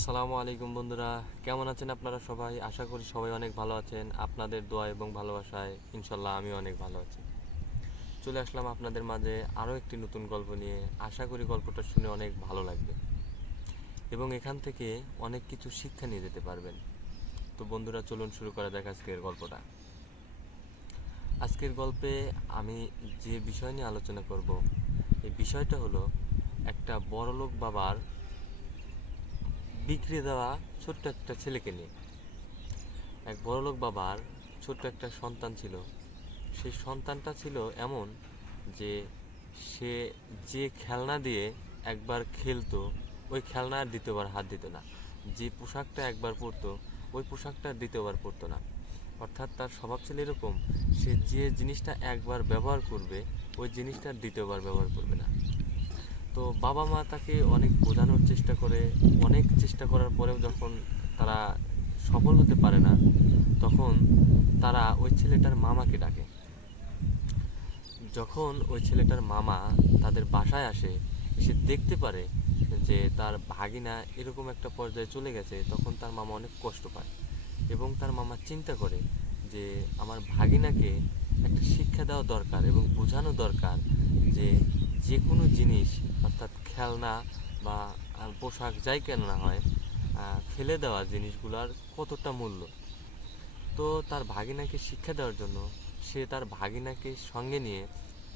আসসালামু আলাইকুম বন্ধুরা, কেমন আছেন আপনারা সবাই? আশা করি সবাই অনেক ভালো আছেন। আপনাদের দোয়া এবং ভালোবাসায় ইনশাল্লাহ আমি অনেক ভালো আছি। চলে আসলাম আপনাদের মাঝে আরও একটি নতুন গল্প নিয়ে। আশা করি গল্পটা শুনে অনেক ভালো লাগবে এবং এখান থেকে অনেক কিছু শিক্ষা নিয়ে যেতে পারবেন। তো বন্ধুরা, চলুন শুরু করা যাক আজকের গল্পটা। আজকের গল্পে আমি যে বিষয় নিয়ে আলোচনা করব, এই বিষয়টা হলো একটা বড়লোক বাবার বিগড়ে দেওয়া ছোট্ট একটা ছেলেকে নিয়ে। এক বড়লোক বাবার ছোট্ট একটা সন্তান ছিল। সেই সন্তানটা ছিল এমন যে সে যে খেলনা দিয়ে একবার খেলতো, ওই খেলনা আর দ্বিতীয়বার হাত দিত না। যে পোশাকটা একবার পরতো, ওই পোশাকটা আর দ্বিতীয়বার পরতো না। অর্থাৎ তার স্বভাব ছিল এরকম, সে যে জিনিসটা একবার ব্যবহার করবে, ওই জিনিসটা আর দ্বিতীয়বার ব্যবহার করবে না। তো বাবা মা তাকে অনেক বোঝানোর চেষ্টা করে, অনেক চেষ্টা করার পরেও যখন তারা সফল হতে পারে না, তখন তারা ওই ছেলেটার মামাকে ডাকে। যখন ওই ছেলেটার মামা তাদের বাসায় আসে, এসে দেখতে পারে যে তার ভাগিনা এরকম একটা পর্যায়ে চলে গেছে, তখন তার মামা অনেক কষ্ট পায় এবং তার মামা চিন্তা করে যে আমার ভাগিনাকে একটা শিক্ষা দেওয়া দরকার এবং বোঝানো দরকার যে যে কোনো জিনিস, অর্থাৎ খেলনা বা পোশাক যাই কেন না হয়, ফেলে দেওয়া জিনিসগুলোর কতটা মূল্য। তো তার ভাগিনাকে শিক্ষা দেওয়ার জন্য সে তার ভাগিনাকে সঙ্গে নিয়ে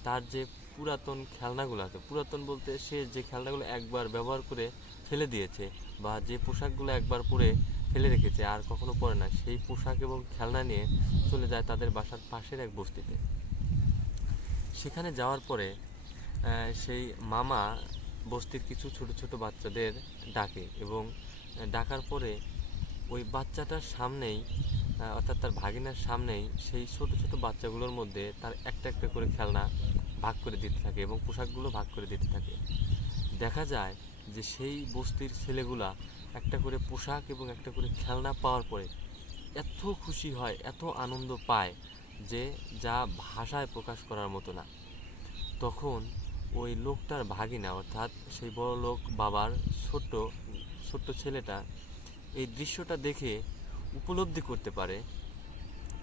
তার যে পুরাতন খেলনাগুলো আছে, পুরাতন বলতে সে যে খেলনাগুলো একবার ব্যবহার করে ফেলে দিয়েছে বা যে পোশাকগুলো একবার পরে ফেলে রেখেছে আর কখনো পরে না, সেই পোশাক এবং খেলনা নিয়ে চলে যায় তাদের বাসার পাশের এক বস্তিতে। সেখানে যাওয়ার পরে সেই মামা বস্তির কিছু ছোট ছোট বাচ্চাদের ডাকে এবং ডাকার পরে ওই বাচ্চাটার সামনেই, অর্থাৎ তার ভাগিনার সামনেই সেই ছোট ছোট বাচ্চাগুলোর মধ্যে তার একটা একটা করে খেলনা ভাগ করে দিতে থাকে এবং পোশাকগুলো ভাগ করে দিতে থাকে। দেখা যায় যে সেই বস্তির ছেলেগুলা একটা করে পোশাক এবং একটা করে খেলনা পাওয়ার পরে এত খুশি হয়, এত আনন্দ পায় যে যা ভাষায় প্রকাশ করার মতো না। তখন ওই লোকটার ভাগিনা, অর্থাৎ সেই বড় লোক বাবার ছোট্ট ছোট্ট ছেলেটা এই দৃশ্যটা দেখে উপলব্ধি করতে পারে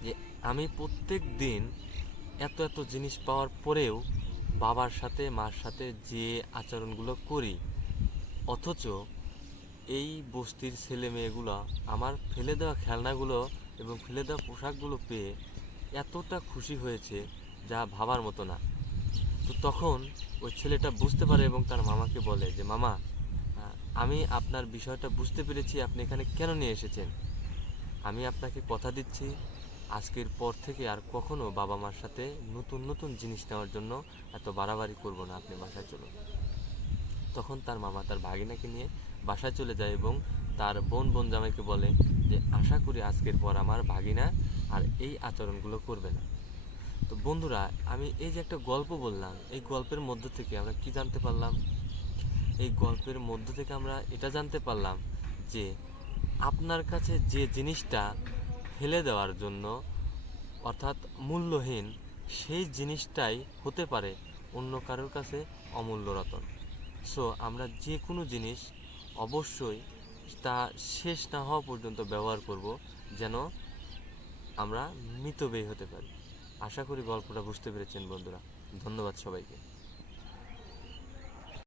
যে আমি প্রত্যেক দিন এত এত জিনিস পাওয়ার পরেও বাবার সাথে মার সাথে যে আচরণগুলো করি, অথচ এই বস্তির ছেলে মেয়েগুলো আমার ফেলে দেওয়া খেলনাগুলো এবং ফেলে দেওয়া পোশাকগুলো পেয়ে এতটা খুশি হয়েছে যা ভাবার মতো না। তো তখন ওই ছেলেটা বুঝতে পারে এবং তার মামাকে বলে যে মামা, আমি আপনার বিষয়টা বুঝতে পেরেছি, আপনি এখানে কেন নিয়ে এসেছেন। আমি আপনাকে কথা দিচ্ছি, আজকের পর থেকে আর কখনো বাবা মার সাথে নতুন নতুন জিনিস নেওয়ার জন্য এত বাড়াবাড়ি করব না, আপনি বাসায় চলুন। তখন তার মামা তার ভাগিনাকে নিয়ে বাসায় চলে যায় এবং তার বোন জামাইকে বলে যে আশা করি আজকের পর আমার ভাগিনা আর এই আচরণগুলো করবে না। তো বন্ধুরা, আমি এই যে একটা গল্প বললাম, এই গল্পের মধ্য থেকে আমরা কি জানতে পারলাম? এই গল্পের মধ্য থেকে আমরা এটা জানতে পারলাম যে আপনার কাছে যে জিনিসটা ফেলে দেওয়ার জন্য, অর্থাৎ মূল্যহীন, সেই জিনিসটাই হতে পারে অন্য কারোর কাছে অমূল্য রতন। সো আমরা যে কোনো জিনিস অবশ্যই তা শেষ না হওয়া পর্যন্ত ব্যবহার করব, যেন আমরা মিতব্যয়ী হতে পারি। আশা করি গল্পটা বুঝতে পেরেছেন বন্ধুরা। ধন্যবাদ সবাইকে।